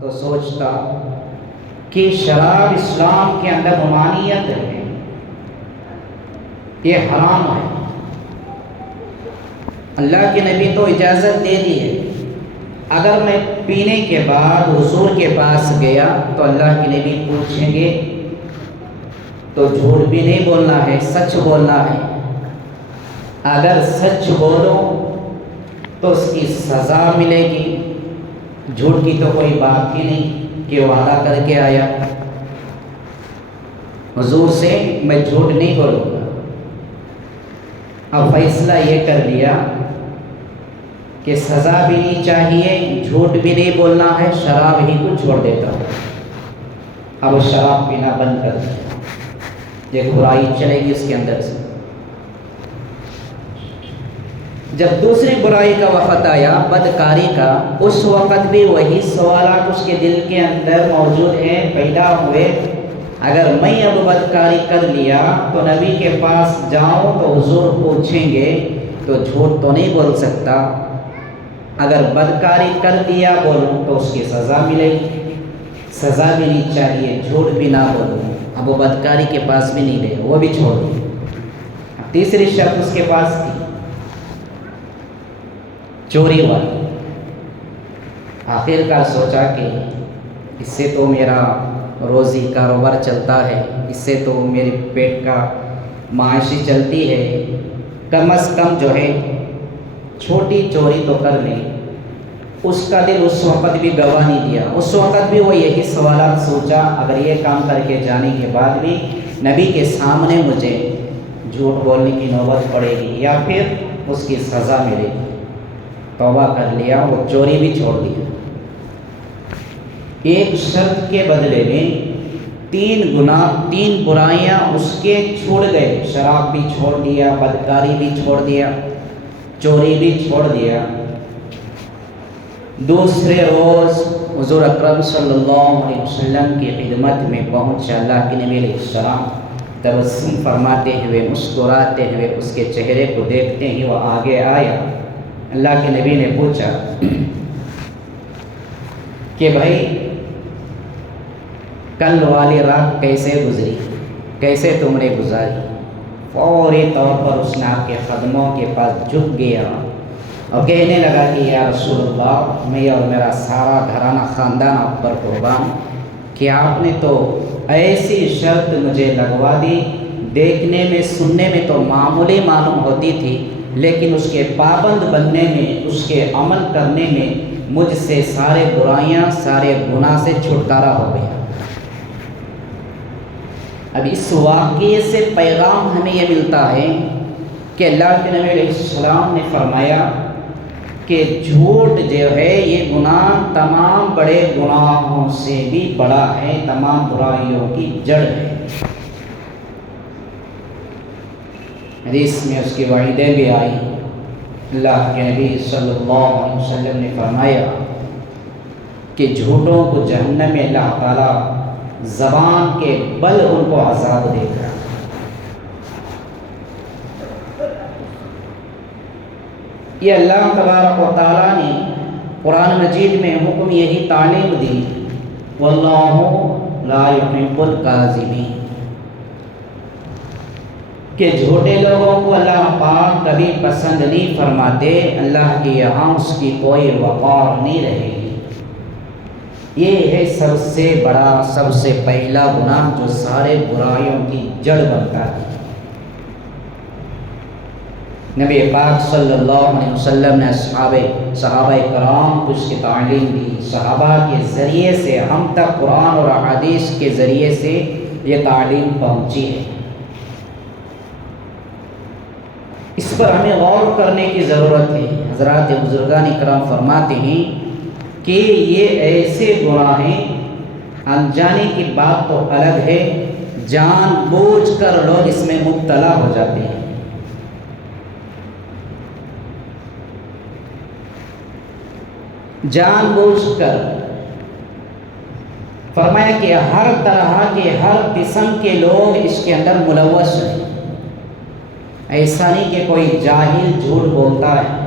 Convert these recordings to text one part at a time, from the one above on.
تو سوچتا کہ شراب اسلام کے اندر ممانعت ہے، یہ حرام ہے۔ اللہ کے نبی تو اجازت دے دی ہے، اگر میں پینے کے بعد حضور کے پاس گیا تو اللہ کے نبی پوچھیں گے تو جھوٹ بھی نہیں بولنا ہے، سچ بولنا ہے۔ اگر سچ بولو تو اس کی سزا ملے گی، جھوٹ کی تو کوئی بات ہی نہیں کہ وعدہ کر کے آیا حضور سے میں جھوٹ نہیں بولوں گا۔ اب فیصلہ یہ کر لیا کہ سزا بھی نہیں چاہیے، جھوٹ بھی نہیں بولنا ہے، شراب ہی کو چھوڑ دیتا ہوں۔ اب وہ شراب پینا بند کر دیا، یہ برائی چلے گی اس کے اندر سے۔ جب دوسری برائی کا وقت آیا، بدکاری کا، اس وقت بھی وہی سوالات اس کے دل کے اندر موجود ہیں، پیدا ہوئے۔ اگر میں اب بدکاری کر لیا تو نبی کے پاس جاؤں تو حضور پوچھیں گے تو جھوٹ تو نہیں بول سکتا، اگر بدکاری کر دیا بولوں تو اس کی سزا ملے گی، سزا بھی نہیں چاہیے، جھوٹ بھی نہ بولوں۔ اب وہ بدکاری کے پاس بھی نہیں گئے، وہ بھی چھوڑ دی۔ تیسری شرط اس کے پاس تھی، چوری والی۔ آخر کار سوچا کہ اس سے تو میرا روزی کاروبار چلتا ہے، اس سے تو میرے پیٹ کا معاشی چلتی ہے، کم از کم جو ہے چھوٹی چوری تو کر لیں۔ اس کا دل اس وقت بھی گواہ نہیں دیا، اس وقت بھی وہ یہی سوالات سوچا، اگر یہ کام کر کے جانے کے بعد بھی نبی کے سامنے مجھے جھوٹ بولنے کی نوبت پڑے گی یا پھر اس کی سزا ملے گی۔ توبہ کر لیا، وہ چوری بھی چھوڑ دیا۔ ایک شرط کے بدلے میں 3 گناہ، 3 برائیاں اس کے چھوڑ گئے۔ شراب بھی چھوڑ دیا، بدکاری بھی چھوڑ دیا، چوری بھی چھوڑ دیا۔ دوسرے روز حضور اکرم صلی اللہ علیہ وسلم کی خدمت میں پہنچا۔ اللہ کے نبی علیہ السلام تبسم فرماتے ہوئے، مسکراتے ہوئے، اس کے چہرے کو دیکھتے ہی وہ آگے آیا۔ اللہ کے نبی نے پوچھا کہ بھائی کل والی رات کیسے گزری، کیسے تم نے گزاری؟ فوری طور پر اس نے آپ کے قدموں کے پاس جھک گیا اور کہنے لگا کہ یا رسول اللہ، میں اور میرا سارا گھرانہ خاندان آپ پر قربان، کہ آپ نے تو ایسی شرط مجھے لگوا دی، دیکھنے میں سننے میں تو معمولی معلوم ہوتی تھی، لیکن اس کے پابند بننے میں، اس کے عمل کرنے میں مجھ سے سارے برائیاں، سارے گناہ سے چھٹکارا ہو گیا۔ اب اس واقعے سے پیغام ہمیں یہ ملتا ہے کہ اللہ کے نبی علیہ السلام نے فرمایا کہ جھوٹ جو ہے یہ گناہ تمام بڑے گناہوں سے بھی بڑا ہے، تمام برائیوں کی جڑ ہے۔ حدیث میں اس کی وعیدیں بھی آئی۔ اللہ کے نبی صلی اللہ علیہ وسلم نے فرمایا کہ جھوٹوں کو جہنم میں اللہ تعالیٰ زبان کے بل ان کو عذاب دے گا۔ یہ اللہ تبارک و تعالیٰ نے قرآن مجید میں حکم یہی تعلیم دی، واللہ لا يحب الکاذبین، کہ جھوٹے لوگوں کو اللہ پاک کبھی پسند نہیں فرماتے، اللہ کے یہاں اس کی کوئی وقار نہیں رہے گی۔ یہ ہے سب سے بڑا، سب سے پہلا گناہ جو سارے برائیوں کی جڑ بنتا ہے۔ نبی پاک صلی اللہ علیہ وسلم نے صحابہ کرام کو اس کی تعلیم دی، صحابہ کے ذریعے سے ہم تک قرآن اور احادیث کے ذریعے سے یہ تعلیم پہنچی ہے۔ اس پر ہمیں غور کرنے کی ضرورت ہے۔ حضرات بزرگان کرام فرماتے ہیں کہ یہ ایسے گناہ ہیں، انجانے کی بات تو الگ ہے، جان بوجھ کر لوگ اس میں مبتلا ہو جاتے ہیں۔ جان بوجھ کر فرمایا کہ ہر طرح کے، ہر قسم کے لوگ اس کے اندر ملوث ہیں۔ ایسا نہیں کہ کوئی جاہل جھوٹ بولتا ہے،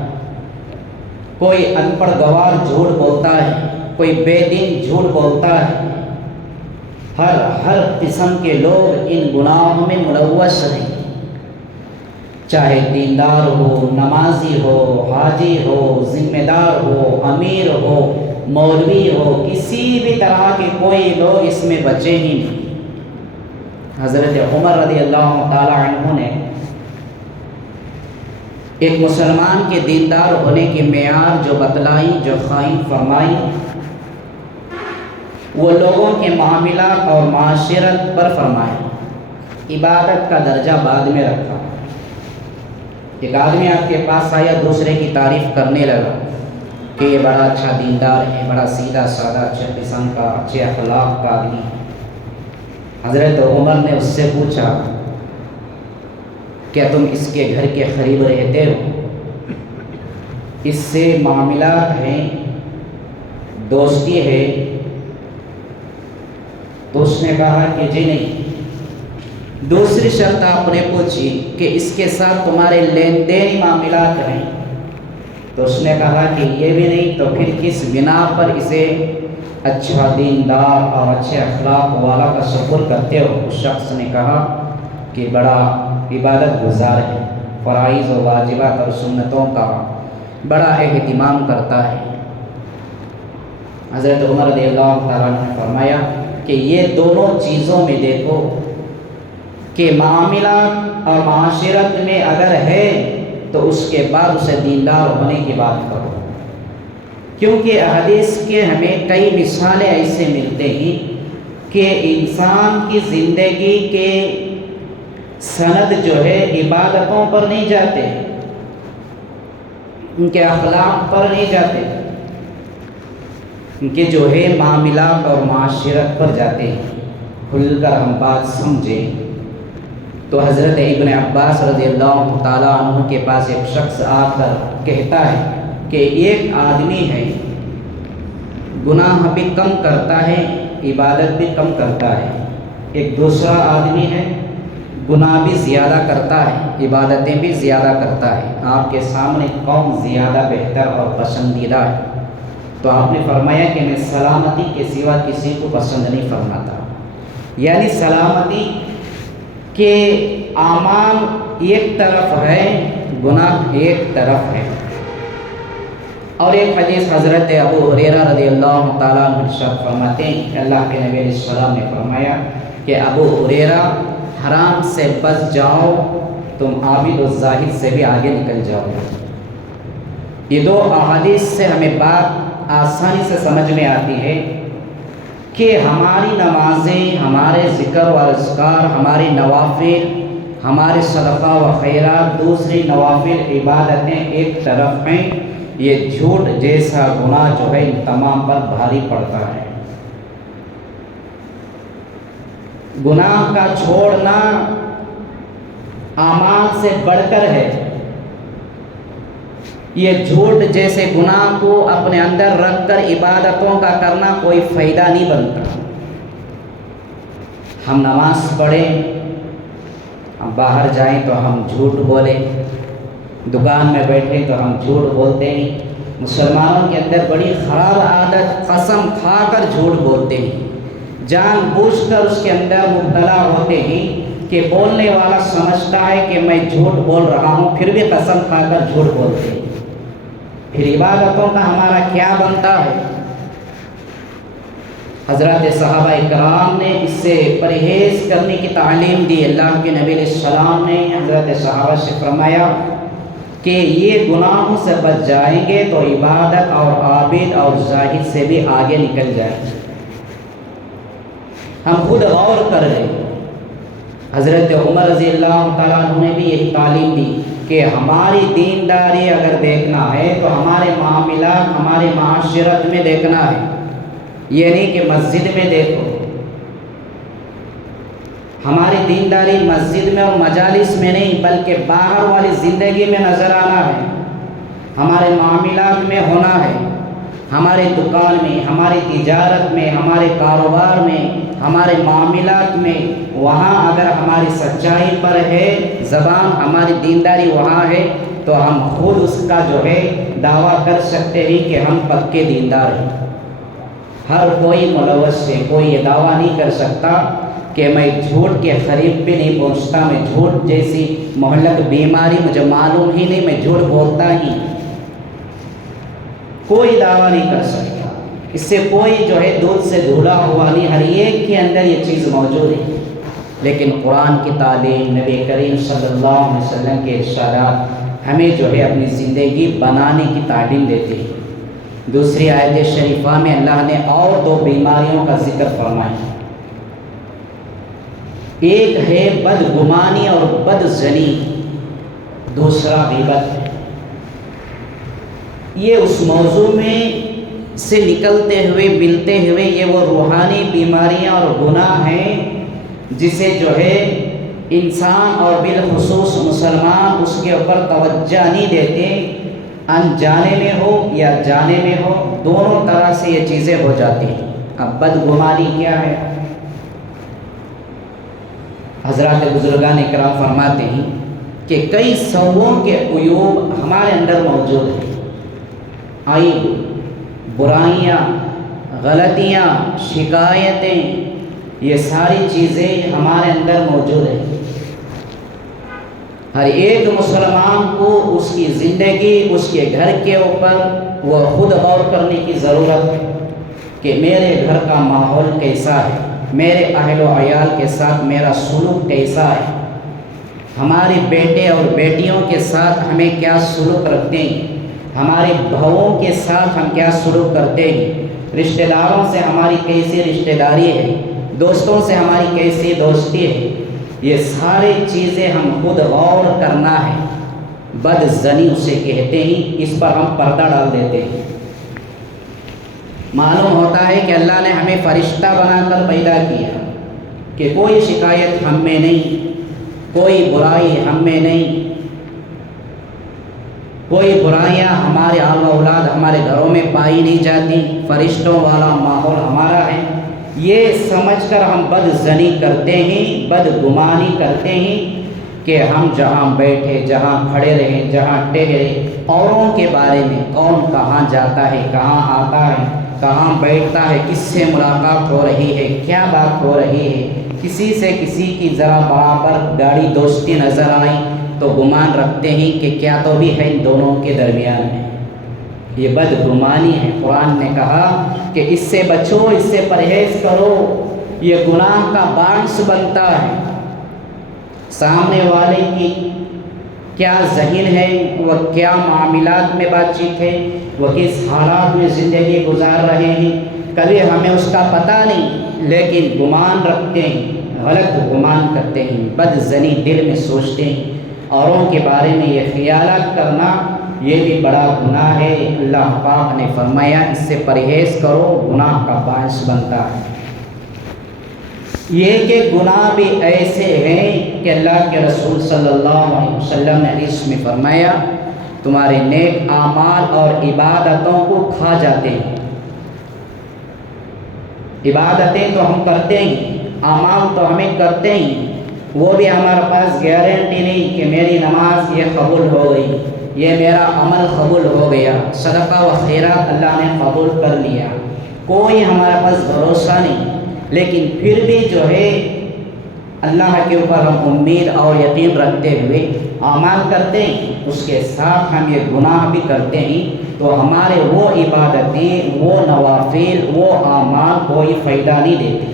کوئی ان پڑھ گوار جھوٹ بولتا ہے، کوئی بے دین جھوٹ بولتا ہے، ہر قسم کے لوگ ان گناہوں میں ملوث ہیں، چاہے دیندار ہو، نمازی ہو، حاجی ہو، ذمہ دار ہو، امیر ہو، مولوی ہو، کسی بھی طرح کے کوئی لوگ اس میں بچے ہی نہیں۔ حضرت عمر رضی اللہ تعالی عنہ نے ایک مسلمان کے دیندار ہونے کی معیار جو بتلائی، جو قائم فرمائی، وہ لوگوں کے معاملات اور معاشرت پر فرمایا، عبادت کا درجہ بعد میں رکھا۔ ایک آدمی آپ کے پاس آیا، دوسرے کی تعریف کرنے لگا کہ یہ بڑا اچھا دیندار ہے، بڑا سیدھا سادہ، اچھے قسم کا، اچھے اخلاق کا آدمی ہے۔ حضرت عمر نے اس سے پوچھا، کیا تم اس کے گھر کے قریب رہتے ہو؟ اس سے معاملات ہیں، دوستی ہے؟ تو اس نے کہا کہ جی نہیں۔ دوسری شرط آپ نے پوچھی کہ اس کے ساتھ تمہارے لین دین معاملات ہیں؟ تو اس نے کہا کہ یہ بھی نہیں۔ تو پھر کس بنا پر اسے اچھا دیندار اور اچھے اخلاق والا کا تصور کرتے ہو؟ اس شخص نے کہا کہ بڑا عبادت گزار ہے، فرائض و واجبات اور سنتوں کا بڑا اہتمام کرتا ہے۔ حضرت عمر رضی اللہ تعالیٰ نے فرمایا کہ یہ دونوں چیزوں میں دیکھو کہ معاملات اور معاشرت میں اگر ہے تو اس کے بعد اسے دیندار ہونے کی بات کرو، کیونکہ حدیث کے ہمیں کئی مثالیں ایسے ملتے ہیں کہ انسان کی زندگی کے سند جو ہے عبادتوں پر نہیں جاتے، ان کے اخلاق پر نہیں جاتے، ان کے جو ہے معاملات اور معاشرت پر جاتے ہیں۔ کھل کر ہم بات سمجھیں تو حضرت ابن عباس رضی اللہ تعالیٰ عنہ کے پاس ایک شخص آ کر کہتا ہے کہ ایک آدمی ہے، گناہ بھی کم کرتا ہے، عبادت بھی کم کرتا ہے، ایک دوسرا آدمی ہے، گناہ بھی زیادہ کرتا ہے، عبادتیں بھی زیادہ کرتا ہے، آپ کے سامنے کون زیادہ بہتر اور پسندیدہ ہے؟ تو آپ نے فرمایا کہ میں سلامتی کے سوا کسی کو پسند نہیں فرماتا، یعنی سلامتی کے اعمال ایک طرف ہے، گناہ ایک طرف ہے۔ اور ایک حدیث حضرت ابو ہریرہ رضی اللہ تعالیٰ عنہ ارشاد فرماتے ہیں کہ اللہ کے نبی علیہ السلام نے فرمایا کہ ابو ہریرہ حرام سے بچ جاؤ، تم عابد و زاہد سے بھی آگے نکل جاؤ۔ یہ دو احادیث سے ہمیں بات آسانی سے سمجھ میں آتی ہے کہ ہماری نمازیں، ہمارے ذکر و اذکار، ہماری نوافل، ہمارے صدقہ و خیرات، دوسری نوافل عبادتیں ایک طرف ہیں، یہ جھوٹ جیسا گناہ جو ہے ان تمام پر بھاری پڑتا ہے۔ گناہ کا چھوڑنا اعمال سے بڑھ کر ہے۔ یہ جھوٹ جیسے گناہ کو اپنے اندر رکھ کر عبادتوں کا کرنا کوئی فائدہ نہیں بنتا۔ ہم نماز پڑھیں، ہم باہر جائیں تو ہم جھوٹ بولیں، دکان میں بیٹھے تو ہم جھوٹ بولتے ہیں۔ مسلمانوں کے اندر بڑی خراب عادت، قسم کھا کر جھوٹ بولتے ہیں، جان بوجھ کر اس کے اندر مبتلا ہوتے ہیں کہ بولنے والا سمجھتا ہے کہ میں جھوٹ بول رہا ہوں، پھر بھی قسم کھا کر جھوٹ بولتے ہیں۔ پھر عبادتوں کا ہمارا کیا بنتا ہے؟ حضرات صحابہ اکرام نے اس سے پرہیز کرنے کی تعلیم دی۔ اللہ کے نبی علیہ السلام نے حضرت صحابہ سے فرمایا کہ یہ گناہوں سے بچ جائیں گے تو عبادت اور عابد اور زاہد سے بھی آگے نکل جائیں گے۔ ہم خود غور کر لیں، حضرت عمر رضی اللہ تعالیٰ عنہ نے بھی یہی تعلیم دی کہ ہماری دینداری اگر دیکھنا ہے تو ہمارے معاملات، ہمارے معاشرت میں دیکھنا ہے، یہ نہیں کہ مسجد میں دیکھو۔ ہماری دینداری مسجد میں اور مجالس میں نہیں بلکہ باہر والی زندگی میں نظر آنا ہے، ہمارے معاملات میں ہونا ہے، ہمارے دکان میں، ہماری تجارت میں، ہمارے کاروبار میں، ہمارے معاملات میں، وہاں اگر ہماری سچائی پر ہے، زبان ہماری دینداری وہاں ہے تو ہم خود اس کا جو ہے دعویٰ کر سکتے ہیں کہ ہم پکے دیندار ہیں۔ ہر کوئی ملوث ہے، کوئی یہ دعویٰ نہیں کر سکتا کہ میں جھوٹ کے قریب بھی نہیں پہنچتا، میں جھوٹ جیسی مہلک بیماری مجھے معلوم ہی نہیں، میں جھوٹ بولتا ہی کوئی دعویٰ نہیں کر سکتا۔ اس سے کوئی جو ہے دودھ سے دھلا ہوا نہیں، ہر ایک کے اندر یہ چیز موجود ہے۔ لیکن قرآن کی تعلیم، نبی کریم صلی اللہ علیہ وسلم کے ارشادات ہمیں جو ہے اپنی زندگی بنانے کی تعلیم دیتے ہیں۔ دوسری آیت شریفہ میں اللہ نے اور 2 بیماریوں کا ذکر فرمایا، ایک ہے بدگمانی اور بدظنی، دوسرا غیبت ہے۔ یہ اس موضوع میں سے نکلتے ہوئے ملتے ہوئے یہ وہ روحانی بیماریاں اور گناہ ہیں جسے جو ہے انسان اور بالخصوص مسلمان اس کے اوپر توجہ نہیں دیتے، انجانے میں ہو یا جانے میں ہو، دونوں طرح سے یہ چیزیں ہو جاتی ہیں۔ اب بدگمانی کیا ہے؟ حضرات بزرگان کرام فرماتے ہیں کہ کئی سووں کے عیوب ہمارے اندر موجود ہیں، عیب، برائیاں، غلطیاں، شکایتیں، یہ ساری چیزیں ہمارے اندر موجود ہیں۔ ہر ایک مسلمان کو اس کی زندگی، اس کے گھر کے اوپر وہ خود غور کرنے کی ضرورت ہے کہ میرے گھر کا ماحول کیسا ہے، میرے اہل و عیال کے ساتھ میرا سلوک کیسا ہے، ہمارے بیٹے اور بیٹیوں کے ساتھ ہمیں کیا سلوک رکھتے ہیں، ہمارے بہوؤں کے ساتھ ہم کیا سلوک کرتے ہیں، رشتہ داروں سے ہماری کیسی رشتہ داری ہے، دوستوں سے ہماری کیسی دوستی ہے، یہ ساری چیزیں ہم خود غور کرنا ہے۔ بدظنی اسے کہتے ہیں، اس پر ہم پردہ ڈال دیتے ہیں۔ معلوم ہوتا ہے کہ اللہ نے ہمیں فرشتہ بنا کر پیدا کیا کہ کوئی شکایت ہم میں نہیں، کوئی برائی ہم میں نہیں، کوئی برائیاں ہمارے آل و اولاد ہمارے گھروں میں پائی نہیں جاتی، فرشتوں والا ماحول ہمارا ہے۔ یہ سمجھ کر ہم بدظنی کرتے ہیں، بدگمانی کرتے ہیں کہ ہم جہاں بیٹھے، جہاں کھڑے رہیں، جہاں ٹہرے، اوروں کے بارے میں کون کہاں جاتا ہے، کہاں آتا ہے، کہاں بیٹھتا ہے، کس سے ملاقات ہو رہی ہے، کیا بات ہو رہی ہے، کسی سے کسی کی ذرا برابر گاڑی دوستی نظر آئی تو گمان رکھتے ہیں کہ کیا تو بھی ہے ان دونوں کے درمیان میں۔ یہ بدگمانی ہے۔ قرآن نے کہا کہ اس سے بچو، اس سے پرہیز کرو، یہ گناہ کا باعث بنتا ہے۔ سامنے والے کی کیا ذہن ہے، وہ کیا معاملات میں بات چیت ہے، وہ کس حالات میں زندگی گزار رہے ہیں، کبھی ہمیں اس کا پتہ نہیں، لیکن گمان رکھتے ہیں، غلط گمان کرتے ہیں، بدظنی دل میں سوچتے ہیں، اوروں کے بارے میں یہ خیالات کرنا یہ بھی بڑا گناہ ہے۔ اللہ پاک نے فرمایا اس سے پرہیز کرو، گناہ کا باعث بنتا ہے۔ یہ کہ گناہ بھی ایسے ہیں کہ اللہ کے رسول صلی اللہ علیہ وسلم نے حدیث میں فرمایا تمہارے نیک اعمال اور عبادتوں کو کھا جاتے ہیں۔ عبادتیں تو ہم کرتے ہیں، اعمال تو ہمیں کرتے ہیں، وہ بھی ہمارے پاس گارنٹی نہیں کہ میری نماز یہ قبول ہو گئی، یہ میرا عمل قبول ہو گیا، صدقہ و خیرات اللہ نے قبول کر لیا، کوئی ہمارے پاس بھروسہ نہیں۔ لیکن پھر بھی جو ہے اللہ کے اوپر ہم امید اور یقین رکھتے ہوئے اعمال کرتے ہیں، اس کے ساتھ ہم یہ گناہ بھی کرتے ہیں، تو ہمارے وہ عبادتیں، وہ نوافل، وہ اعمال کوئی فائدہ نہیں دیتے۔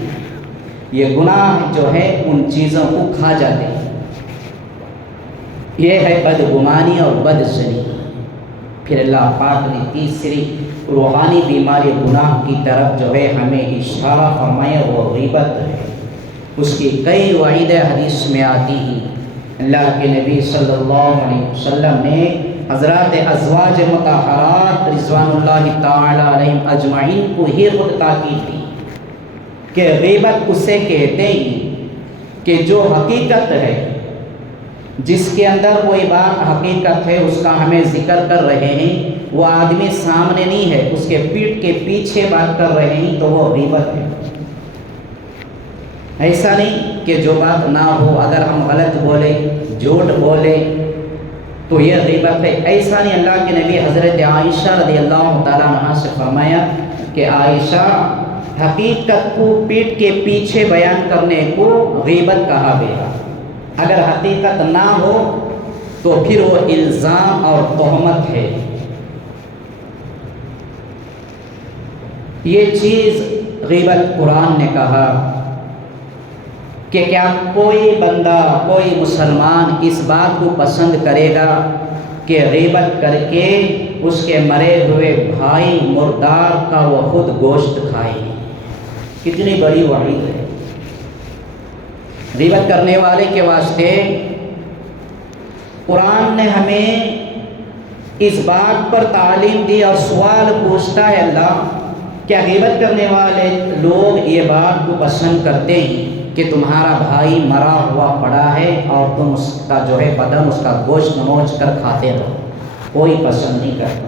یہ گناہ جو ہے ان چیزوں کو کھا جاتے ہیں۔ یہ ہے بدگمانی اور بدظنی۔ پھر اللہ پاک نے تیسری روحانی بیماری گناہ کی طرف جو ہے ہمیں اشارہ فرمایا، وہ غیبت ہے۔ اس کی کئی وعیدیں حدیث میں آتی ہیں۔ اللہ کے نبی صلی اللہ علیہ وسلم نے حضرات ازواج مطہرات رضوان اللہ تعالی علیہم اجمعین کو ہی خود تاکید دی کہ غیبت اسے کہتے ہیں کہ جو حقیقت ہے، جس کے اندر کوئی بات حقیقت ہے اس کا ہمیں ذکر کر رہے ہیں، وہ آدمی سامنے نہیں ہے، اس کے پیٹھ کے پیچھے بات کر رہے ہیں، تو وہ غیبت ہے۔ ایسا نہیں کہ جو بات نہ ہو، اگر ہم غلط بولے، جھوٹ بولے تو یہ غیبت ہے، ایسا نہیں۔ اللہ کے نبی حضرت عائشہ رضی اللہ تعالیٰ عنہا سے فرمایا کہ عائشہ حقیقت کو پیٹ کے پیچھے بیان کرنے کو غیبت کہا گیا۔ اگر حقیقت نہ ہو تو پھر وہ الزام اور تہمت ہے۔ یہ چیز غیبت قرآن نے کہا کہ کیا کوئی بندہ، کوئی مسلمان اس بات کو پسند کرے گا کہ غیبت کر کے اس کے مرے ہوئے بھائی مردار کا وہ خود گوشت کھائے؟ کتنی بڑی وعید ہے۔ غیبت کرنے والے کے واسطے قرآن نے ہمیں اس بات پر تعلیم دی اور سوال پوچھتا ہے اللہ، کیا غیبت کرنے والے لوگ یہ بات کو پسند کرتے ہیں کہ تمہارا بھائی مرا ہوا پڑا ہے اور تم اس کا جو ہے بدن، اس کا گوشت نوچ کر کھاتے رہو؟ کوئی پسند نہیں کرتا۔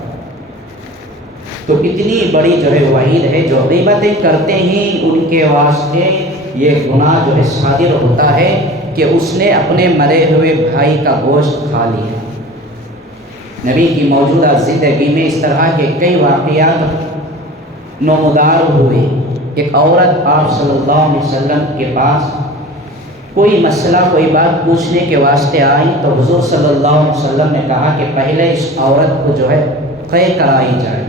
تو اتنی بڑی جو ہے وعید ہے، جو غیبتیں کرتے ہیں ان کے واسطے یہ گناہ جو ہے صادر ہوتا ہے کہ اس نے اپنے مرے ہوئے بھائی کا گوشت کھا لیا۔ نبی کی موجودہ زندگی میں اس طرح کے کئی واقعات نمودار ہوئے۔ ایک عورت آپ صلی اللہ علیہ وسلم کے پاس کوئی مسئلہ، کوئی بات پوچھنے کے واسطے آئی تو حضور صلی اللہ علیہ وسلم نے کہا کہ پہلے اس عورت کو جو ہے قے کرائی جائے،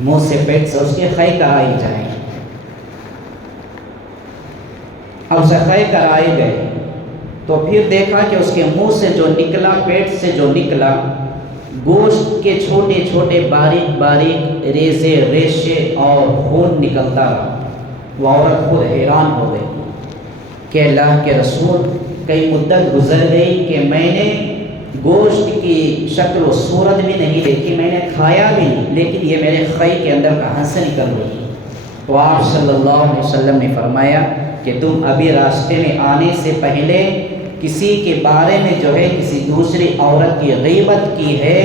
منہ سے پیٹ سے اس کی قے کرائی جائے۔ اب اسے قے کرائے گئے تو پھر دیکھا کہ اس کے منہ سے جو نکلا، پیٹ سے جو نکلا، گوشت کے چھوٹے چھوٹے باریک باریک ریزے، ریشے اور خون نکلتا رہا۔ وہ عورت خود حیران ہو گئی کہ اللہ کے رسول، کئی مدت گزر گئی کہ میں نے گوشت کی شکل و صورت بھی نہیں دیکھی، میں نے کھایا بھی نہیں، لیکن یہ میرے خے کے اندر کہاں سے نکل رہی ہے؟ تو آپ صلی اللہ علیہ وسلم نے فرمایا کہ تم ابھی راستے میں آنے سے پہلے کسی کے بارے میں جو ہے کسی دوسری عورت کی غیبت کی ہے،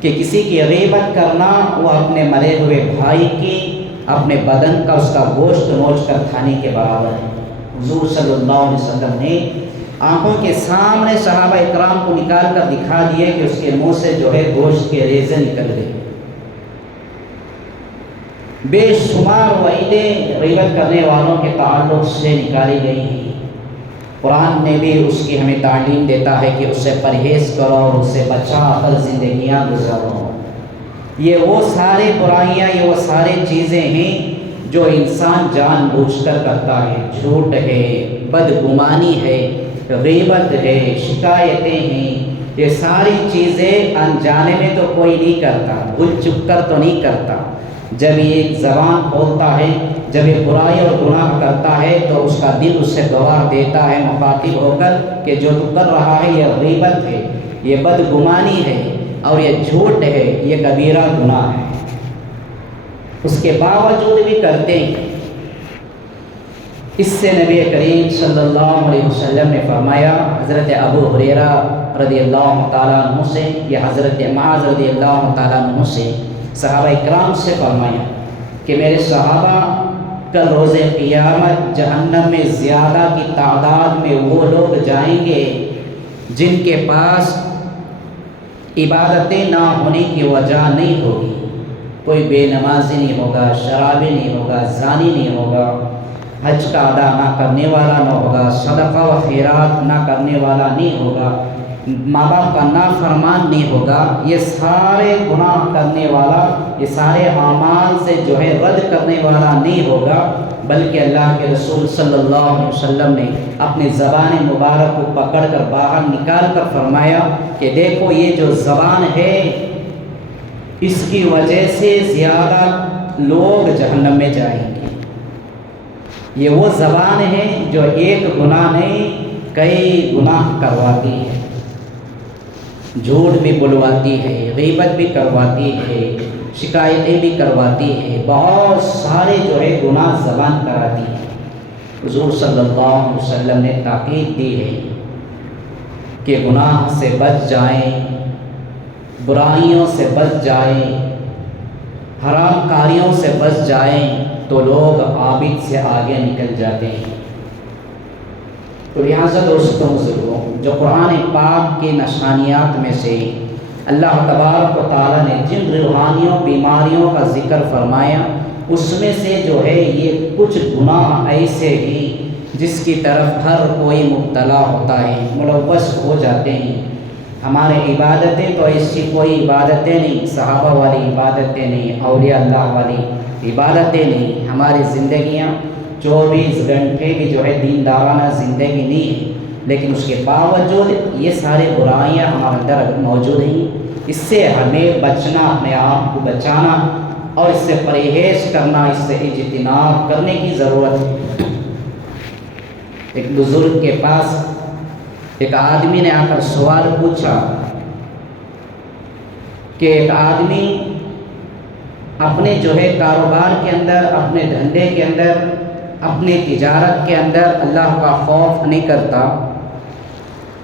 کہ کسی کی غیبت کرنا وہ اپنے مرے ہوئے بھائی کی، اپنے بدن کا، اس کا گوشت نوچ کر کھانے کے برابر ہے۔ حضور صلی اللہ علیہ وسلم نے آنکھوں کے سامنے صحابہ اکرام کو نکال کر دکھا دیے کہ اس کے منہ سے جو ہے گوشت کے ریزے نکل گئے۔ بے شمار وعیدیں غیبت کرنے والوں کے تعلق سے نکالی گئی ہیں۔ قرآن نے بھی اس کی ہمیں تعلیم دیتا ہے کہ اس سے پرہیز کرو اور اس سے بچا کر زندگیاں گزارو۔ یہ وہ سارے برائیاں، یہ وہ سارے چیزیں ہیں جو انسان جان بوجھ کر کرتا ہے۔ جھوٹ ہے، بدگمانی ہے، غیبت ہے، شکایتیں ہیں، یہ ساری چیزیں انجانے میں تو کوئی نہیں کرتا، بھول چپ کر تو نہیں کرتا۔ جب یہ ایک زبان کھولتا ہے، جب یہ برائی اور گناہ کرتا ہے تو اس کا دل اس سے گواہ دیتا ہے مخاطب ہو کر کہ جو تو کر رہا ہے یہ غیبت ہے، یہ بدگمانی ہے اور یہ جھوٹ ہے، یہ کبیرہ گناہ ہے۔ اس کے باوجود بھی کرتے ہیں۔ اس سے نبی کریم صلی اللہ علیہ وسلم نے فرمایا، حضرت ابو ہریرہ رضی اللہ تعالیٰ عنہ سے، یا حضرت معاذ رضی اللہ تعالیٰ عنہ سے، صحابہ اکرام سے فرمایا کہ میرے صحابہ کل روز قیامت جہنم میں زیادہ کی تعداد میں وہ لوگ جائیں گے جن کے پاس عبادتیں نہ ہونے کی وجہ نہیں ہوگی۔ کوئی بے نمازی نہیں ہوگا، شرابی نہیں ہوگا، زانی نہیں ہوگا، حج کا ادا نہ کرنے والا نہ ہوگا، صدقہ و خیرات نہ کرنے والا نہیں ہوگا، ماں باپ کا نافرمان نہیں ہوگا، یہ سارے گناہ کرنے والا، یہ سارے اعمال سے جو ہے رد کرنے والا نہیں ہوگا، بلکہ اللہ کے رسول صلی اللہ علیہ وسلم نے اپنی زبان مبارک کو پکڑ کر باہر نکال کر فرمایا کہ دیکھو یہ جو زبان ہے اس کی وجہ سے زیادہ لوگ جہنم میں جائیں گے۔ یہ وہ زبان ہے جو ایک گناہ نہیں کئی گناہ کرواتی ہے، جھوٹ بھی بلواتی ہے، غیبت بھی کرواتی ہے، شکایتیں بھی کرواتی ہے، بہت سارے جو ہے گناہ زبان کراتی ہے۔ حضور صلی اللہ علیہ وسلم نے تاکید دی ہے کہ گناہ سے بچ جائیں، برائیوں سے بچ جائیں، حرام کاریوں سے بچ جائیں تو لوگ عابد سے آگے نکل جاتے ہیں۔ تو لہٰذا دوستوں بزرگوں، جو قرآن پاک کی نشانیات میں سے اللہ تبارک و تعالیٰ نے جن روحانیوں بیماریوں کا ذکر فرمایا اس میں سے جو ہے یہ کچھ گناہ ایسے ہی جس کی طرف ہر کوئی مبتلا ہوتا ہے، ملوث ہو جاتے ہیں۔ ہمارے عبادتیں تو ایسی کوئی عبادتیں نہیں، صحابہ والی عبادتیں نہیں، اولیاء اللہ والی عبادتیں نہیں۔ ہماری زندگیاں 24 گھنٹے بھی جو ہے دیندارانہ زندگی نہیں ہے، لیکن اس کے باوجود یہ سارے برائیاں ہمارے اندر اگر موجود ہیں، اس سے ہمیں بچنا، اپنے آپ کو بچانا اور اس سے پرہیز کرنا، اس سے اجتناب کرنے کی ضرورت ہے۔ ایک بزرگ کے پاس ایک آدمی نے آ کر سوال پوچھا کہ ایک آدمی اپنے جو ہے کاروبار کے اندر، اپنے دھندے کے اندر، اپنی تجارت کے اندر اللہ کا خوف نہیں کرتا،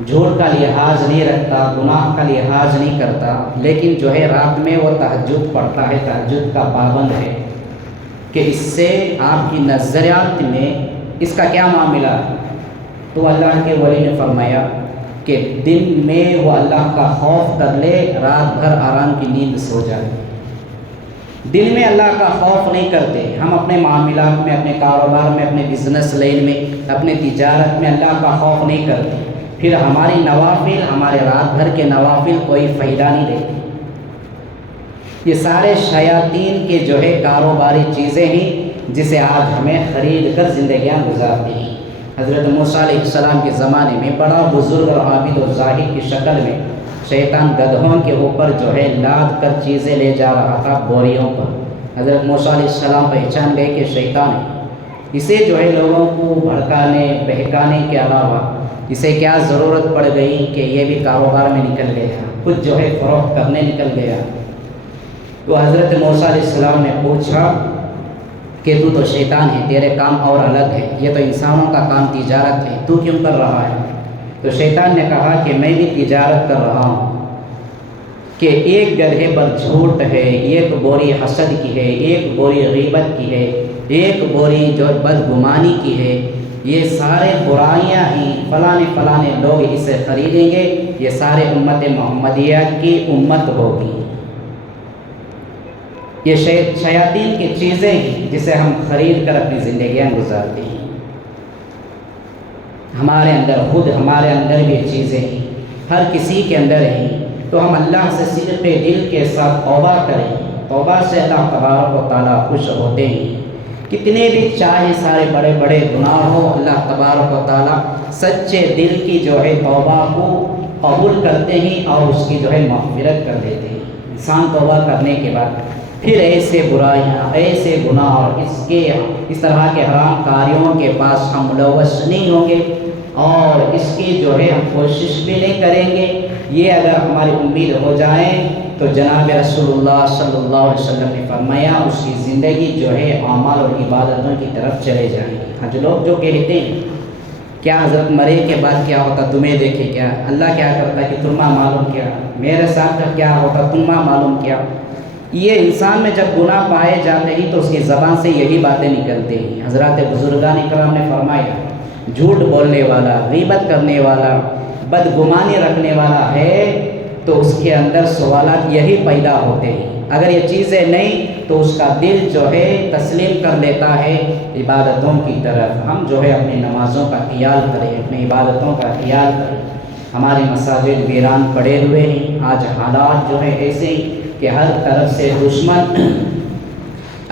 جھوٹ کا لحاظ نہیں رکھتا، گناہ کا لحاظ نہیں کرتا، لیکن جو ہے رات میں وہ تہجد پڑھتا ہے، تہجد کا پابند ہے، کہ اس سے آپ کی نظریات میں اس کا کیا معاملہ ہے؟ تو اللہ کے ولی نے فرمایا کہ دن میں وہ اللہ کا خوف کر لے، رات بھر آرام کی نیند سو جائے۔ دن میں اللہ کا خوف نہیں کرتے، ہم اپنے معاملات میں، اپنے کاروبار میں، اپنے بزنس لائن میں، اپنے تجارت میں اللہ کا خوف نہیں کرتے، پھر ہماری نوافل، ہمارے رات بھر کے نوافل کوئی فائدہ نہیں دیتے۔ یہ سارے شیاطین کے جو ہے کاروباری چیزیں ہیں جسے آج ہمیں خرید کر زندگیاں گزارتے ہیں۔ حضرت موسیٰ علیہ السلام کے زمانے میں بڑا بزرگ اور عابد و زاہد کی شکل میں شیطان گدھوں کے اوپر جو ہے لاد کر چیزیں لے جا رہا تھا، بوریوں پر۔ حضرت موسیٰ علیہ السلام پہچان گئے کہ شیطان ہے، اسے جو ہے لوگوں کو بھڑکانے بہکانے کے علاوہ اسے کیا ضرورت پڑ گئی کہ یہ بھی کاروبار میں نکل گیا، کچھ جو ہے فروخت کرنے نکل گیا۔ تو حضرت موسیٰ علیہ السلام نے پوچھا کہ تو شیطان ہے، تیرے کام اور الگ ہے، یہ تو انسانوں کا کام تجارت ہے، تو کیوں کر رہا ہے؟ تو شیطان نے کہا کہ میں بھی تجارت کر رہا ہوں، کہ ایک گدھے پر جھوٹ ہے، ایک بوری حسد کی ہے، ایک بوری غیبت کی ہے، ایک بوری جو بدگمانی کی ہے، یہ سارے برائیاں ہی فلانے لوگ اسے خریدیں گے، یہ سارے امت محمدیہ کی امت ہوگی۔ یہ شیاطین کی چیزیں ہیں جسے ہم خرید کر اپنی زندگیاں گزارتے ہیں۔ ہمارے اندر خود، ہمارے اندر بھی چیزیں ہیں، ہر کسی کے اندر ہیں، تو ہم اللہ سے صدق دل کے ساتھ توبہ کریں۔ توبہ سے اللہ تبارک و تعالیٰ خوش ہوتے ہیں۔ کتنے بھی چاہے سارے بڑے بڑے گناہ ہو، اللہ تبارک و تعالیٰ سچے دل کی جو ہے توبہ کو قبول کرتے ہیں اور اس کی جو ہے مغفرت کر دیتے ہیں۔ انسان توبہ کرنے کے بعد پھر ایسے برائیاں، ایسے گناہ اور اس طرح کے حرام کاریوں کے پاس ہم ملوث نہیں ہوں گے، اور اس کی جو ہے ہم کوشش بھی نہیں کریں گے۔ یہ اگر ہماری امید ہو جائے تو جناب رسول اللہ صلی اللہ علیہ وسلم نے فرمایا اس کی زندگی جو ہے اعمال اور عبادتوں کی طرف چلے جائیں گی۔ آج لوگ جو کہتے ہیں کیا حضرت مرے کے بعد کیا ہوتا تمہیں دیکھے کیا، اللہ کیا کرتا کہ تمہیں معلوم کیا، میرے ساتھ کیا ہوتا تمہیں معلوم کیا۔ یہ انسان میں جب گناہ پائے جاتے ہیں تو اس کی زبان سے یہی باتیں نکلتے ہیں۔ حضرات بزرگان اکرام نے فرمایا جھوٹ بولنے والا، غیبت کرنے والا، بدگمانی رکھنے والا ہے تو اس کے اندر سوالات یہی پیدا ہوتے ہیں۔ اگر یہ چیزیں نہیں تو اس کا دل جو ہے تسلیم کر لیتا ہے عبادتوں کی طرف۔ ہم جو ہے اپنی نمازوں کا خیال کریں، اپنی عبادتوں کا خیال کریں۔ ہمارے مساجد ویران پڑے ہوئے ہیں، آج حالات جو ہیں ایسے ہی کہ ہر طرف سے دشمن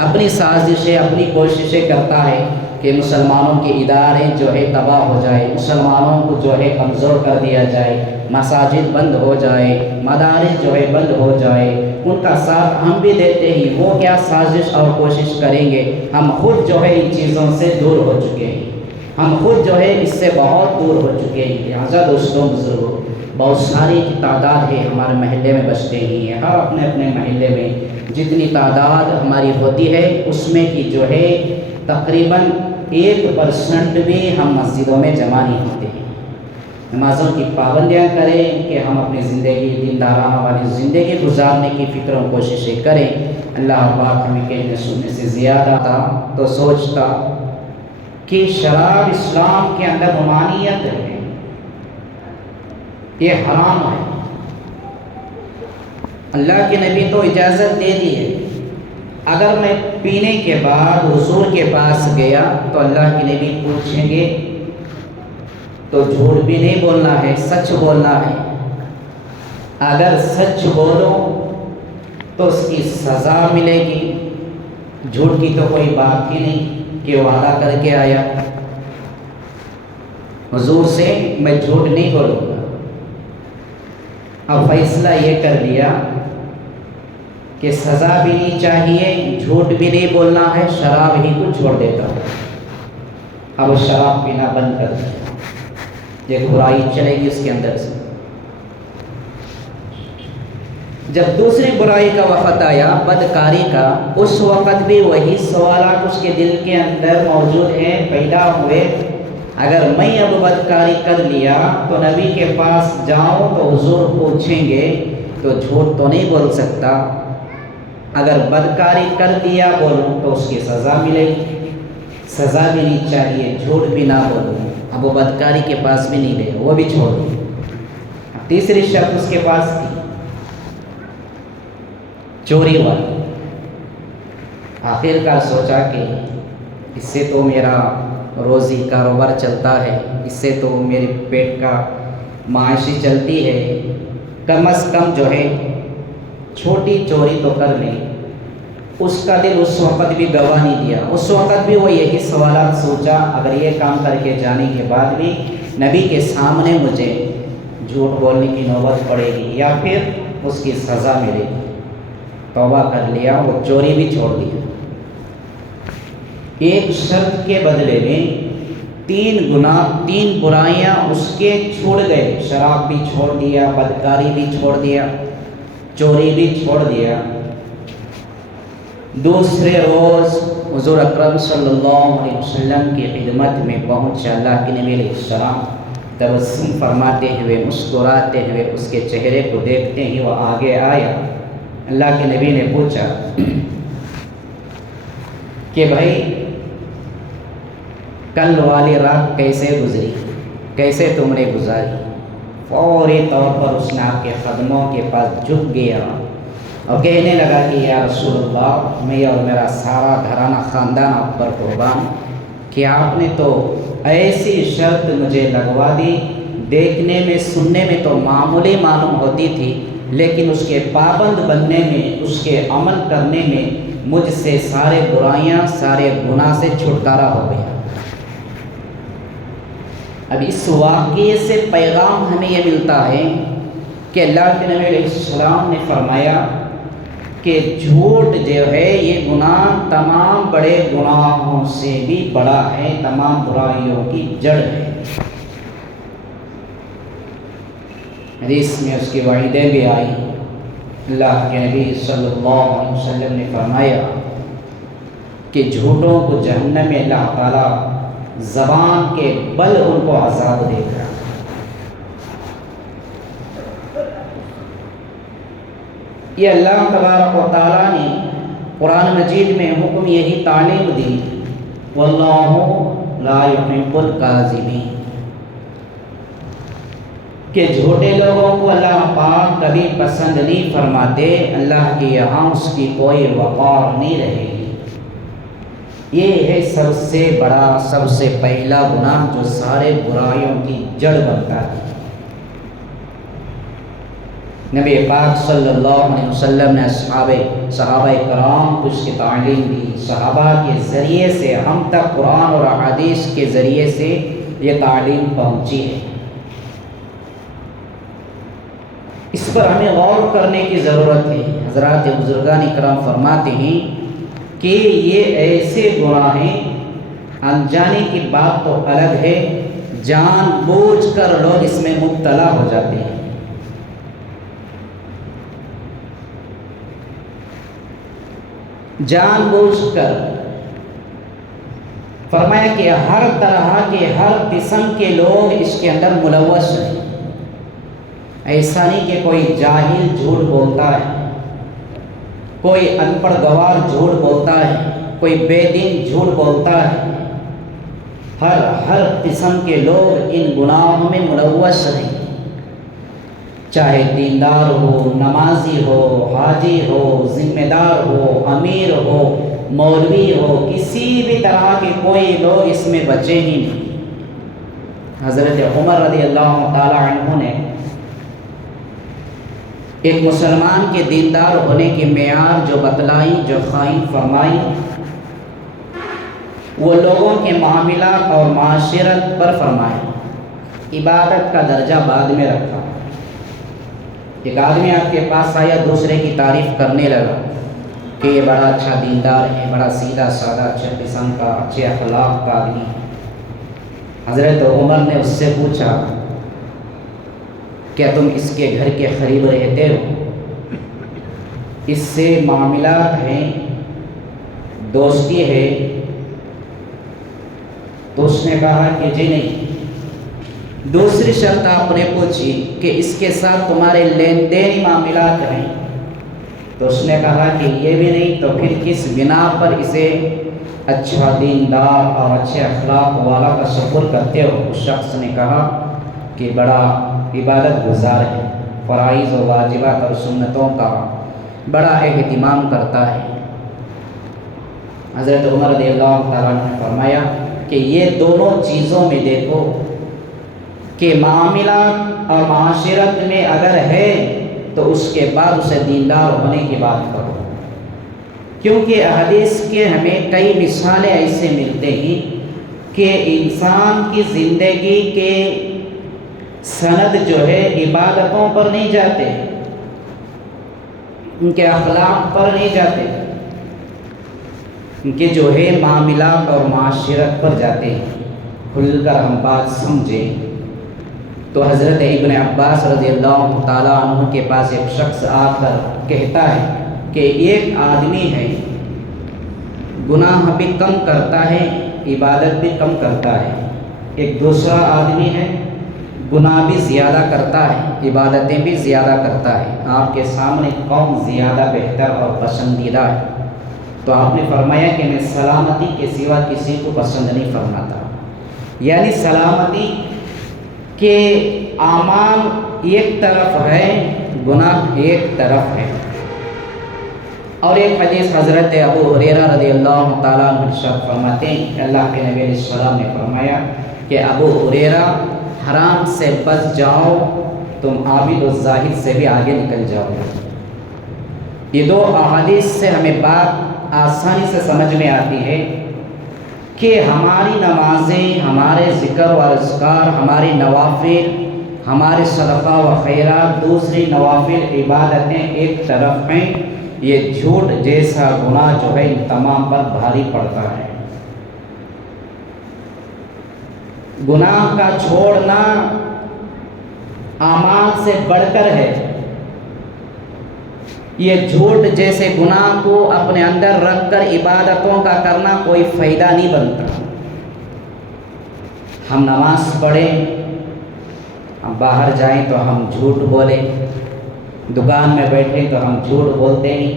اپنی سازشیں، اپنی کوششیں کرتا ہے کہ مسلمانوں کے ادارے جو ہے تباہ ہو جائے، مسلمانوں کو جو ہے کمزور کر دیا جائے، مساجد بند ہو جائے، مدارس جو ہے بند ہو جائے۔ ان کا ساتھ ہم بھی دیتے ہیں، وہ کیا سازش اور کوشش کریں گے؟ ہم خود جو ہے ان چیزوں سے دور ہو چکے ہیں، ہم خود جو ہے اس سے بہت دور ہو چکے ہیں۔ لہٰذا دوستوں بزرگوں، بہت ساری تعداد ہے ہمارے محلے میں بچتے ہی ہیں، ہر اپنے اپنے محلے میں جتنی تعداد ہماری ہوتی ہے اس میں کی جو ہے تقریباً 1% بھی ہم مسجدوں میں جمع نہیں ہوتے ہیں۔ نمازوں کی پابندیاں کریں کہ ہم اپنی زندگی دیندارانہ والی زندگی گزارنے کی فکر و کوششیں کریں۔ اللہ پاک ہمیں کہنے سننے سے زیادہ تھا تو سوچتا کہ شراب اسلام کے اندر ممانعت ہے، یہ حرام ہے۔ اللہ کے نبی تو اجازت دے دی ہے، اگر میں پینے کے بعد حضور کے پاس گیا تو اللہ کے نبی پوچھیں گے تو جھوٹ بھی نہیں بولنا ہے، سچ بولنا ہے۔ اگر سچ بولو تو اس کی سزا ملے گی، جھوٹ کی تو کوئی بات ہی نہیں کہ وعدہ کر کے آیا حضور سے میں جھوٹ نہیں بولوں گا۔ اب فیصلہ یہ کر لیا کہ سزا بھی نہیں چاہیے، جھوٹ بھی نہیں بولنا ہے، شراب ہی کو چھوڑ دیتا ہوں۔ اب شراب پینا بند کر دیا، ایک برائی چلے گی اس کے اندر سے۔ جب دوسری برائی کا وقت آیا، بدکاری کا، اس وقت بھی وہی سوالات اس کے دل کے اندر موجود ہیں، پیدا ہوئے۔ اگر میں اب بدکاری کر لیا تو نبی کے پاس جاؤں تو حضور پوچھیں گے تو جھوٹ تو نہیں بول سکتا، اگر بدکاری کر دیا بولوں تو اس کی سزا ملے گی، سزا بھی نہیں چاہیے، جھوٹ بھی نہ بولوں۔ اب وہ بدکاری کے پاس بھی نہیں گئے، وہ بھی چھوڑ دی۔ تیسری شرط اس کے پاس تھی چوری والی۔ آخر کار سوچا کہ اس سے تو میرا روزی کاروبار چلتا ہے، اس سے تو میرے پیٹ کا معاشی چلتی ہے، کم از کم جو ہے چھوٹی چوری تو کر لیں۔ اس کا دل اس وقت بھی گواہ نہیں دیا، اس وقت بھی وہ یہی سوالات سوچا، اگر یہ کام کر کے جانے کے بعد بھی نبی کے سامنے مجھے جھوٹ بولنے کی نوبت پڑے گی یا پھر اس کی سزا ملے گی، توبہ کر لیا، وہ چوری بھی چھوڑ دیا۔ ایک شرط کے بدلے میں 3 گناہ، 3 برائیاں اس کے چھوڑ گئے، شراب بھی چھوڑ دیا، بدکاری بھی چھوڑ دیا، چوری بھی چھوڑ دیا۔ دوسرے روز حضور اکرم صلی اللہ علیہ وسلم کی خدمت میں پہنچا۔ اللہ کے نبی علیہ السلام تبسم فرماتے ہوئے، مسکراتے ہوئے، اس کے چہرے کو دیکھتے ہی وہ آگے آیا۔ اللہ کے نبی نے پوچھا کہ بھائی کل والی رات کیسے گزری، کیسے تم نے گزاری؟ فوری طور پر اس نے آپ کے قدموں کے پاس جھک گیا اور کہنے لگا کہ یا رسول اللہ، میں اور میرا سارا گھرانہ خاندان آپ پر قربان، کہ آپ نے تو ایسی شرط مجھے لگوا دی، دیکھنے میں سننے میں تو معمولی معلوم ہوتی تھی، لیکن اس کے پابند بننے میں، اس کے عمل کرنے میں مجھ سے سارے برائیاں، سارے گناہ سے چھٹکارا ہو گیا۔ اب اس واقعے سے پیغام ہمیں یہ ملتا ہے کہ اللہ کے نبی علیہ السلام نے فرمایا کہ جھوٹ جو ہے یہ گناہ تمام بڑے گناہوں سے بھی بڑا ہے، تمام برائیوں کی جڑ ہے۔ حدیث میں اس کی وعیدیں بھی آئی۔ اللہ کے نبی صلی اللہ علیہ وسلم نے فرمایا کہ جھوٹوں کو جہنم میں اللہ تعالیٰ زبان کے بل ان کو عذاب دے گا۔ یہ اللہ تبارک و تعالیٰ نے قرآن مجید میں حکم یہی تعلیم دی، واللہ لا يحب الکاذبین، کہ جھوٹے لوگوں کو اللہ پاک کبھی پسند نہیں فرماتے، اللہ کے یہاں اس کی کوئی وقار نہیں رہے گی۔ یہ ہے سب سے بڑا، سب سے پہلا گناہ جو سارے برائیوں کی جڑ بنتا ہے۔ نبی پاک صلی اللہ علیہ وسلم نے صحابہ کرام کو اس کی تعلیم دی، صحابہ کے ذریعے سے ہم تک قرآن اور احادیث کے ذریعے سے یہ تعلیم پہنچی ہے۔ اس پر ہمیں غور کرنے کی ضرورت ہے۔ حضرات بزرگان کرام فرماتے ہیں کہ یہ ایسے گناہ ہیں، انجانے کی بات تو الگ ہے، جان بوجھ کر لوگ اس میں مبتلا ہو جاتے ہیں۔ جان بوجھ کر، فرمایا کہ ہر طرح کے، ہر قسم کے لوگ اس کے اندر ملوث ہیں۔ ایسا نہیں کہ کوئی جاہل جھوٹ بولتا ہے، کوئی ان پڑھ گوار جھوٹ بولتا ہے، کوئی بے دین جھوٹ بولتا ہے۔ ہر قسم کے لوگ ان گناہوں میں ملوث ہیں، چاہے دیندار ہو، نمازی ہو، حاجی ہو، ذمہ دار ہو، امیر ہو، مولوی ہو، کسی بھی طرح کے کوئی لوگ اس میں بچے ہی نہیں۔ حضرت عمر رضی اللہ تعالی عنہ نے ایک مسلمان کے دیندار ہونے کی معیار جو بتلائی، جو قائم فرمائی، وہ لوگوں کے معاملات اور معاشرت پر فرمائے، عبادت کا درجہ بعد میں رکھا۔ ایک آدمی آپ کے پاس آیا، دوسرے کی تعریف کرنے لگا کہ یہ بڑا اچھا دیندار ہے، بڑا سیدھا سادہ، اچھے قسم کا، اچھے اخلاق کا آدمی ہے۔ حضرت عمر نے اس سے پوچھا، کیا تم اس کے گھر کے قریب رہتے ہو؟ اس سے معاملات ہیں، دوستی ہے؟ تو اس نے کہا کہ جی نہیں۔ دوسری شرط آپ نے پوچھی کہ اس کے ساتھ تمہارے لین دین معاملات ہیں؟ تو اس نے کہا کہ یہ بھی نہیں۔ تو پھر کس بنا پر اسے اچھا دیندار اور اچھے اخلاق والا تصور کرتے ہو؟ اس شخص نے کہا کہ بڑا عبادت گزار ہے، فرائض و واجبات اور سنتوں کا بڑا اہتمام کرتا ہے۔ حضرت عمر رضی اللہ تعالیٰ عنہ نے فرمایا کہ یہ دونوں چیزوں میں دیکھو کہ معاملات اور معاشرت میں اگر ہے تو اس کے بعد اسے دیندار ہونے کی بات کرو، کیونکہ حدیث کے ہمیں کئی مثالیں ایسے ملتے ہیں کہ انسان کی زندگی کے سند جو ہے عبادتوں پر نہیں جاتے، ان کے اخلاق پر نہیں جاتے، ان کے جو ہے معاملات اور معاشرت پر جاتے ہیں۔ کھل کر ہم بات سمجھیں تو حضرت ابن عباس رضی اللہ تعالیٰ عنہ کے پاس ایک شخص آ کر کہتا ہے کہ ایک آدمی ہے، گناہ بھی کم کرتا ہے، عبادت بھی کم کرتا ہے۔ ایک دوسرا آدمی ہے، گناہ بھی زیادہ کرتا ہے، عبادتیں بھی زیادہ کرتا ہے۔ آپ کے سامنے کون زیادہ بہتر اور پسندیدہ ہے؟ تو آپ نے فرمایا کہ میں سلامتی کے سوا کسی کو پسند نہیں فرماتا، یعنی سلامتی کے اعمال ایک طرف ہے، گناہ ایک طرف ہے۔ اور ایک حدیث حضرت ابو ہریرہ رضی اللہ تعالیٰ عنہ ارشاد فرماتے ہیں کہ اللہ کے نبی علیہ السلام نے فرمایا کہ ابو ہریرہ حرام سے بچ جاؤ، تم عابد و زاہد سے بھی آگے نکل جاؤ۔ یہ دو احادیث سے ہمیں بات آسانی سے سمجھ میں آتی ہے کہ ہماری نمازیں، ہمارے ذکر و اذکار، ہماری نوافل، ہمارے صدقہ و خیرات، دوسری نوافل عبادتیں ایک طرف ہیں، یہ جھوٹ جیسا گناہ جو ہے ان تمام پر بھاری پڑتا ہے۔ گناہ کا چھوڑنا اعمال سے بڑھ کر ہے۔ یہ جھوٹ جیسے گناہ کو اپنے اندر رکھ کر عبادتوں کا کرنا کوئی فائدہ نہیں بنتا۔ ہم نماز پڑھیں، ہم باہر جائیں تو ہم جھوٹ بولیں، دکان میں بیٹھیں تو ہم جھوٹ بولتے ہیں۔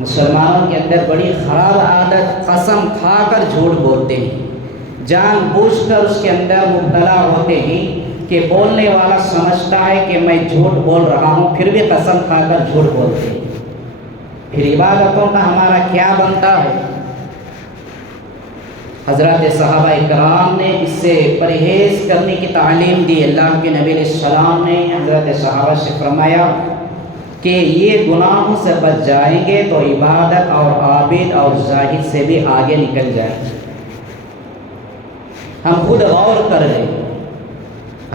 مسلمانوں کے اندر بڑی خراب عادت، قسم کھا کر جھوٹ بولتے ہیں، جان بوجھ کر اس کے اندر مبتلا ہوتے ہیں کہ بولنے والا سمجھتا ہے کہ میں جھوٹ بول رہا ہوں، پھر بھی قسم کھا کر جھوٹ بولتے ہیں۔ پھر عبادتوں کا ہمارا کیا بنتا ہے؟ حضرات صحابہ اکرام نے اس سے پرہیز کرنے کی تعلیم دی۔ اللہ کے نبی علیہ السلام نے حضرت صحابہ سے فرمایا کہ یہ گناہوں سے بچ جائیں گے تو عبادت اور عابد اور زاہد سے بھی آگے نکل جائیں گے۔ ہم خود غور کر لیں،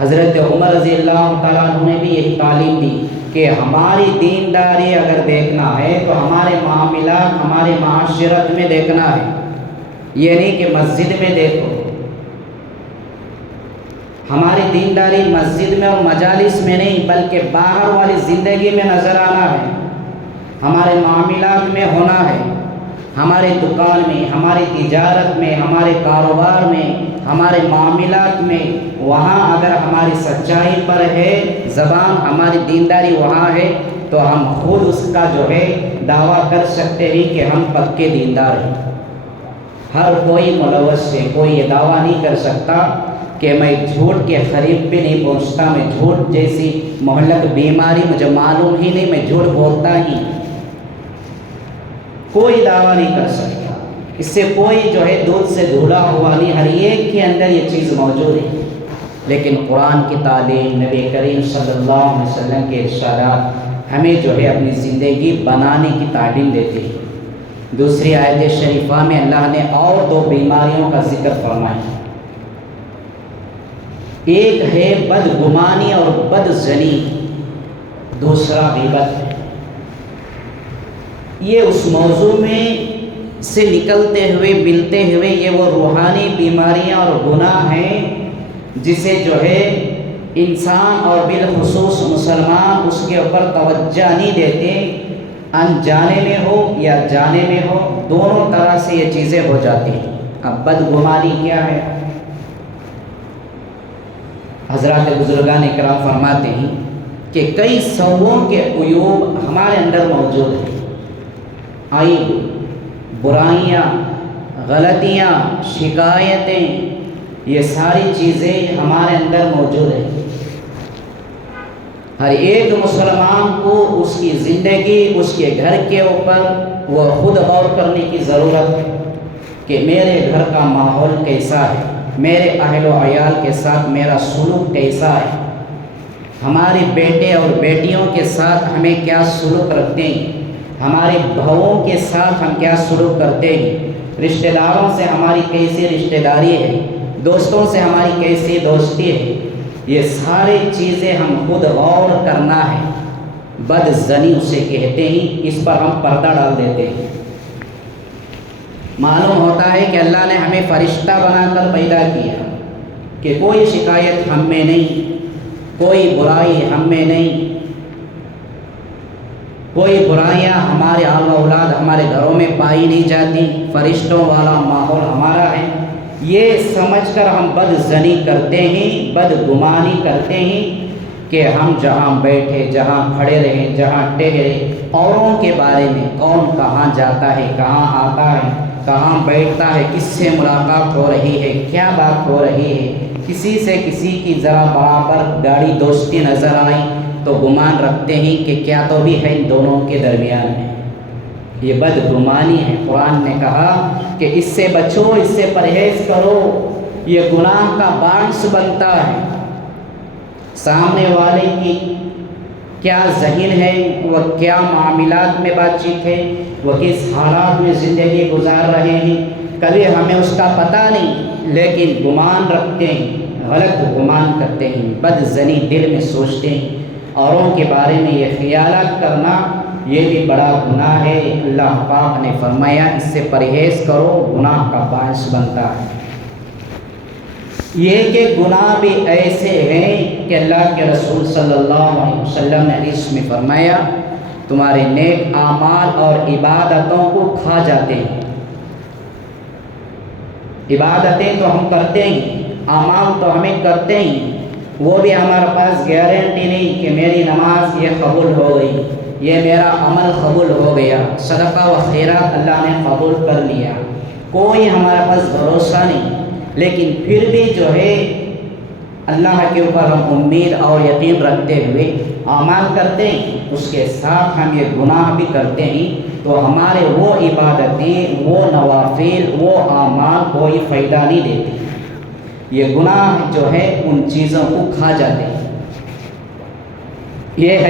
حضرت عمر رضی اللہ تعالیٰ عنہ نے بھی یہی تعلیم دی کہ ہماری دینداری اگر دیکھنا ہے تو ہمارے معاملات، ہمارے معاشرت میں دیکھنا ہے، یہ نہیں کہ مسجد میں دیکھو۔ ہماری دینداری مسجد میں اور مجالس میں نہیں بلکہ باہر والی زندگی میں نظر آنا ہے، ہمارے معاملات میں ہونا ہے، ہمارے دکان میں، ہماری تجارت میں، ہمارے کاروبار میں، ہمارے معاملات میں، وہاں اگر ہماری سچائی پر ہے، زبان ہماری دینداری وہاں ہے تو ہم خود اس کا جو ہے دعویٰ کر سکتے ہیں کہ ہم پکے دیندار ہیں۔ ہر کوئی ملوث ہے، کوئی یہ دعویٰ نہیں کر سکتا کہ میں جھوٹ کے قریب بھی نہیں پہنچتا، میں جھوٹ جیسی مہلک بیماری مجھے معلوم ہی نہیں، میں جھوٹ بولتا ہی کوئی دعویٰ نہیں کر سکتا، اس سے کوئی جو ہے دودھ سے دھلا ہوا نہیں، ہر ایک کے اندر یہ چیز موجود ہے۔ لیکن قرآن کی تعلیم، نبی کریم صلی اللہ علیہ وسلم کے ارشادات ہمیں جو ہے اپنی زندگی بنانے کی تعلیم دیتے ہیں۔ دوسری آیت شریفہ میں اللہ نے اور دو بیماریوں کا ذکر فرمایا، ایک ہے بدگمانی اور بدظنی، دوسرا غیبت ہے۔ یہ اس موضوع میں سے نکلتے ہوئے ملتے ہوئے یہ وہ روحانی بیماریاں اور گناہ ہیں جسے جو ہے انسان اور بالخصوص مسلمان اس کے اوپر توجہ نہیں دیتے، انجانے میں ہو یا جانے میں ہو، دونوں طرح سے یہ چیزیں ہو جاتی ہیں۔ اب بدگمانی کیا ہے؟ حضرات بزرگان اکرام فرماتے ہیں کہ کئی سووں کے عیوب ہمارے اندر موجود ہیں، عیب، برائیاں، غلطیاں، شکایتیں، یہ ساری چیزیں ہمارے اندر موجود ہیں۔ ہر ایک مسلمان کو اس کی زندگی، اس کے گھر کے اوپر وہ خود غور کرنے کی ضرورت ہے کہ میرے گھر کا ماحول کیسا ہے، میرے اہل و عیال کے ساتھ میرا سلوک کیسا ہے، ہمارے بیٹے اور بیٹیوں کے ساتھ ہمیں کیا سلوک رکھتے ہیں، ہمارے بہوؤں کے ساتھ ہم کیا سلوک کرتے ہیں، رشتہ داروں سے ہماری کیسی رشتہ داری ہے، دوستوں سے ہماری کیسی دوستی ہے، یہ ساری چیزیں ہم خود غور کرنا ہے۔ بدظنی اسے کہتے ہیں، اس پر ہم پردہ ڈال دیتے ہیں۔ معلوم ہوتا ہے کہ اللہ نے ہمیں فرشتہ بنا کر پیدا کیا کہ کوئی شکایت ہم میں نہیں، کوئی برائی ہم میں نہیں، کوئی برائیاں ہمارے آل و اولاد ہمارے گھروں میں پائی نہیں جاتی، فرشتوں والا ماحول ہمارا ہے۔ یہ سمجھ کر ہم بدظنی کرتے ہیں، بدگمانی کرتے ہیں کہ ہم جہاں بیٹھے، جہاں کھڑے رہیں، جہاں ٹہرے، اوروں کے بارے میں کون کہاں جاتا ہے، کہاں آتا ہے، کہاں بیٹھتا ہے، کس سے ملاقات ہو رہی ہے، کیا بات ہو رہی ہے، کسی سے کسی کی ذرا برابر گاڑی دوستی نظر آئی تو گمان رکھتے ہیں کہ کیا تو بھی ہے ان دونوں کے درمیان ہے۔ یہ بدگمانی ہے۔ قرآن نے کہا کہ اس سے بچو، اس سے پرہیز کرو، یہ گناہ کا باعث بنتا ہے۔ سامنے والے کی کیا ذہن ہے، وہ کیا معاملات میں بات چیت ہے، وہ کس حالات میں زندگی گزار رہے ہیں، کبھی ہمیں اس کا پتہ نہیں، لیکن گمان رکھتے ہیں، غلط گمان کرتے ہیں، بدظنی دل میں سوچتے ہیں، اوروں کے بارے میں یہ خیالات کرنا یہ بھی بڑا گناہ ہے۔ اللہ پاک نے فرمایا اس سے پرہیز کرو، گناہ کا باعث بنتا ہے۔ یہ کہ گناہ بھی ایسے ہیں کہ اللہ کے رسول صلی اللہ علیہ وسلم نے حدیث میں فرمایا تمہارے نیک اعمال اور عبادتوں کو کھا جاتے ہیں۔ عبادتیں تو ہم کرتے ہیں، اعمال تو ہمیں کرتے ہیں، وہ بھی ہمارے پاس گارنٹی نہیں کہ میری نماز یہ قبول ہو گئی، یہ میرا عمل قبول ہو گیا، صدقہ و خیرات اللہ نے قبول کر لیا، کوئی ہمارے پاس بھروسہ نہیں۔ لیکن پھر بھی جو ہے اللہ کے اوپر ہم امید اور یقین رکھتے ہوئے اعمال کرتے ہیں، اس کے ساتھ ہم یہ گناہ بھی کرتے ہیں، تو ہمارے وہ عبادتیں، وہ نوافل، وہ اعمال کوئی فائدہ نہیں دیتے۔ یہ گناہ جو ہے ان چیزوں کو کھا جاتے ہیں۔ یہ ہے